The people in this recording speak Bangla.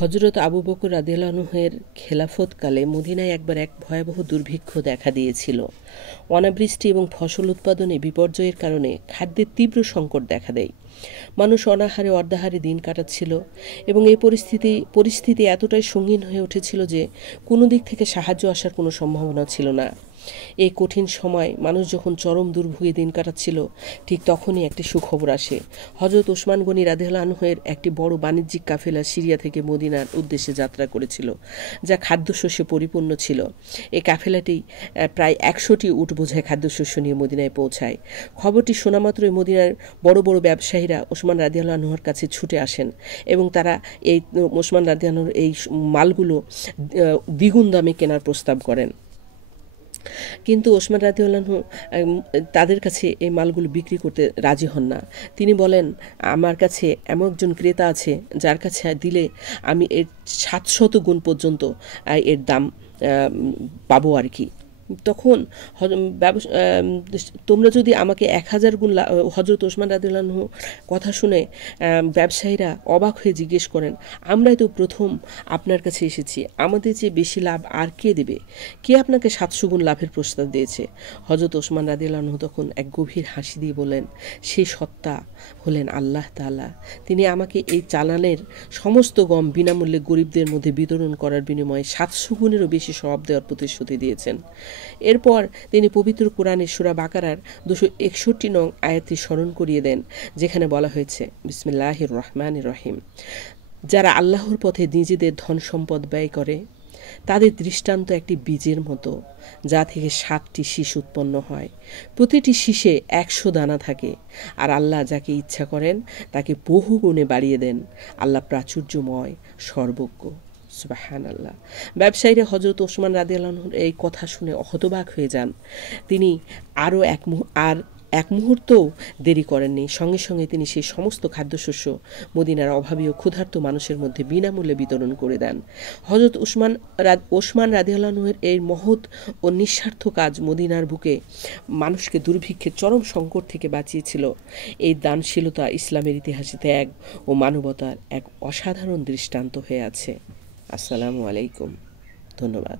হযরত আবু বকর রাদিয়াল্লাহু আনহু-এর খেলাফতকালে মদিনায় একবার এক ভয়াবহ দুর্ভিক্ষ দেখা দিয়েছিল। অনাবৃষ্টি এবং ফসল উৎপাদনে বিপর্যয়ের কারণে খাদ্যের তীব্র সংকট দেখা দেয়। মানুষ অনাহারে অর্ধাহারে দিন কাটাচ্ছিল এবং এই পরিস্থিতি এতটাই সঙ্গীন হয়ে উঠেছিল যে কোনো দিক থেকে সাহায্য আসার কোনো সম্ভাবনা ছিল না। এই কঠিন সময় মানুষ যখন চরম দুর্ভোগে দিন কাটাচ্ছিল, ঠিক তখনই একটি সুখবর আসে। হযরত ওসমান গনি রাদিয়াল্লাহু আনহু-এর একটি বড় বাণিজ্যিক কাফেলা সিরিয়া থেকে মদিনার উদ্দেশ্যে যাত্রা করেছিল, যা খাদ্যশস্যে পরিপূর্ণ ছিল। এই কাফেলাটি প্রায় ১০০টি উট বোঝাই খাদ্যশস্য নিয়ে মদিনায় পৌঁছায়। খবরটি শোনা মাত্রই মদিনার বড় বড় ব্যবসায়ীরা ওসমান রাদিয়াল্লাহু আনহুর কাছে ছুটে আসেন এবং তারা এই ওসমান রাদিয়াল্লাহু আনহুর এই মালগুলো দ্বিগুণ দামে কেনার প্রস্তাব করেন। কিন্তু ওসমান রাদিয়াল্লাহু আনহু তাদের কাছে এই মালগুলো বিক্রি করতে রাজি হন না। তিনি বলেন, আমার কাছে এমন একজন ক্রেতা আছে যার কাছে দিলে আমি এর ৭০০ গুণ পর্যন্ত এর দাম পাবো আর কি। তখন তোমরা যদি আমাকে ১০০০ গুণ হযরত ওসমান রাদিয়াল্লাহু আনহু কথা শুনে ব্যবসায়ীরা অবাক হয়ে জিজ্ঞেস করেন, আমরাই তো প্রথম আপনার কাছে এসেছি, আমাদের চেয়ে বেশি লাভ আর কে দেবে? কে আপনাকে ৭০০ গুণ লাভের প্রস্তাব দিয়েছে? হযরত ওসমান রাদিয়াল্লাহু আনহু তখন এক গভীর হাসি দিয়ে বলেন, সেই সত্তা হলেন আল্লাহ তাআলা। তিনি আমাকে এই চালানের সমস্ত গম বিনামূল্যে গরিবদের মধ্যে বিতরণ করার বিনিময়ে ৭০০ গুণেরও বেশি সওয়াব দেওয়ার প্রতিশ্রুতি দিয়েছেন। এরপর তিনি পবিত্র কোরআনের সূরা বাকারার ২৬১ নং আয়াতটি স্মরণ করিয়ে দেন, যেখানে বলা হয়েছে, বিসমিল্লাহির রহমানির রহিম, যারা আল্লাহর পথে নিজেদের ধন সম্পদ ব্যয় করে তাদের দৃষ্টান্ত একটি বীজের মতো, যা থেকে ৭টি শীষ উৎপন্ন হয়। প্রতিটি শীষে ১০০ দানা থাকে, আর আল্লাহ যাকে ইচ্ছা করেন তাকে বহু গুণে বাড়িয়ে দেন। আল্লাহ প্রাচুর্যময়, সর্বজ্ঞ। সুবহানাল্লাহ। ব্যবসায়ীরা হযরত ওসমান রাদিয়াল্লাহু আনহুর এই কথা শুনে হতবাক হয়ে যান। তিনি এক মুহূর্তও দেরি করেননি। সঙ্গে সঙ্গে তিনি সেই সমস্ত খাদ্যশস্য মদিনার অভাবী ও ক্ষুধার্ত মানুষের মধ্যে বিনামূল্যে বিতরণ করে দেন। হযরত ওসমান রাদিয়াল্লাহু আনহুর এই মহৎ ও নিঃস্বার্থ কাজ মদিনার বুকে মানুষকে দুর্ভিক্ষের চরম সংকট থেকে বাঁচিয়েছিল। এই দানশীলতা ইসলামের ইতিহাসে ত্যাগ ও মানবতার এক অসাধারণ দৃষ্টান্ত হয়ে আছে। আসসালামু আলাইকুম। ধন্যবাদ।